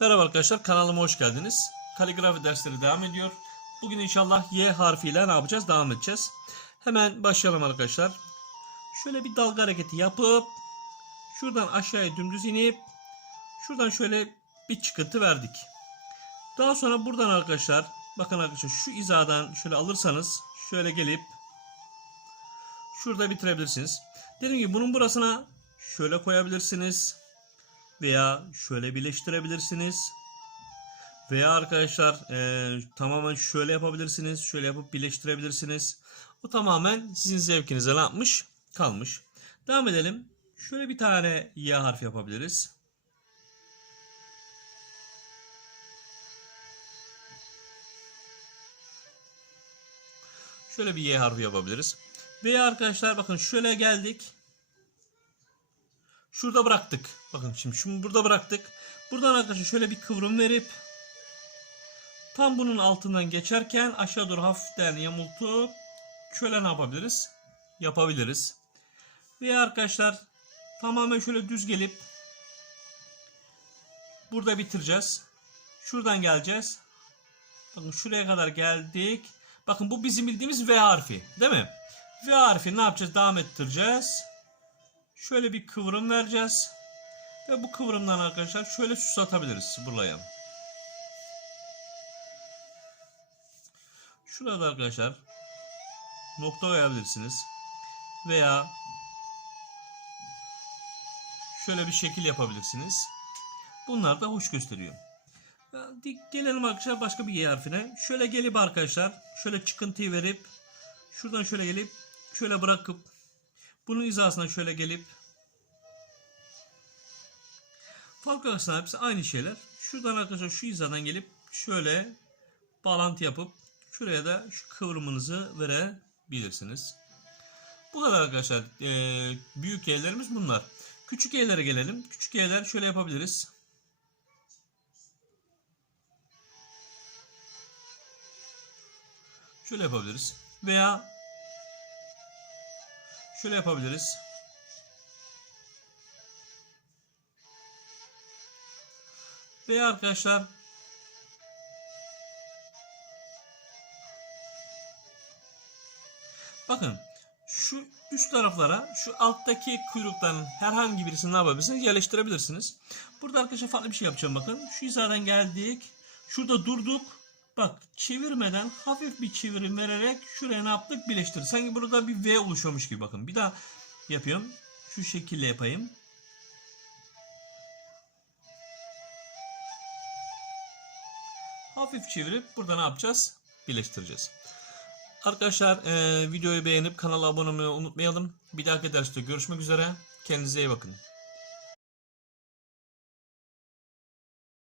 Merhaba arkadaşlar kanalıma hoş geldiniz. Kaligrafi dersleri devam ediyor. Bugün inşallah Y harfiyle ne yapacağız? Devam edeceğiz. Hemen başlayalım arkadaşlar. Şöyle bir dalga hareketi yapıp şuradan aşağıya dümdüz inip şuradan şöyle bir çıkıntı verdik. Daha sonra buradan arkadaşlar bakın arkadaşlar şu hizadan şöyle alırsanız şöyle gelip şurada bitirebilirsiniz. Dediğim gibi bunun burasına şöyle koyabilirsiniz veya şöyle birleştirebilirsiniz. Veya arkadaşlar e, tamamen şöyle yapabilirsiniz. Şöyle yapıp birleştirebilirsiniz. O tamamen sizin zevkinize ne yapmış? Kalmış. Devam edelim. Şöyle bir tane Y harfi yapabiliriz. Şöyle bir Y harfi yapabiliriz. Veya arkadaşlar bakın şöyle geldik. Şurada bıraktık. Bakın şimdi şunu burada bıraktık. Buradan arkadaşlar şöyle bir kıvrım verip tam bunun altından geçerken aşağı doğru hafiften yamultup şöyle ne yapabiliriz? Yapabiliriz. Veya arkadaşlar tamamen şöyle düz gelip burada bitireceğiz. Şuradan geleceğiz. Bakın şuraya kadar geldik. Bakın bu bizim bildiğimiz V harfi. Değil mi? V harfi ne yapacağız? Devam ettireceğiz. Şöyle bir kıvrım vereceğiz. Ve bu kıvrımdan arkadaşlar şöyle süs atabiliriz buraya. Şurada arkadaşlar nokta koyabilirsiniz. Veya şöyle bir şekil yapabilirsiniz. Bunlar da hoş gösteriyor. Gelelim arkadaşlar başka bir Y harfine. Şöyle gelip arkadaşlar şöyle çıkıntıyı verip şuradan şöyle gelip şöyle bırakıp bunun hizasına şöyle gelip farklı aslında hepsi aynı şeyler. Şuradan arkadaşlar şu hizadan gelip şöyle bağlantı yapıp şuraya da şu kıvrımınızı verebilirsiniz. Bu kadar arkadaşlar. Ee, büyük Y'lerimiz bunlar. Küçük Y'lere gelelim. Küçük Y'ler şöyle yapabiliriz. Şöyle yapabiliriz. Veya şöyle yapabiliriz. Veya arkadaşlar bakın şu üst taraflara şu alttaki kuyrukların herhangi birisini ne yapabilirsiniz? Yerleştirebilirsiniz. Burada arkadaşlar farklı bir şey yapacağım bakın. Şu hizadan geldik. Şurada durduk. Bak çevirmeden hafif bir çevirim vererek şuraya ne yaptık? Birleştirdik. Sanki burada bir V oluşuyormuş gibi bakın. Bir daha yapıyorum. Şu şekilde yapayım. Hafif çevirip burada ne yapacağız? Birleştireceğiz. Arkadaşlar e, videoyu beğenip kanala abone olmayı unutmayalım. Bir dahaki derste görüşmek üzere. Kendinize iyi bakın.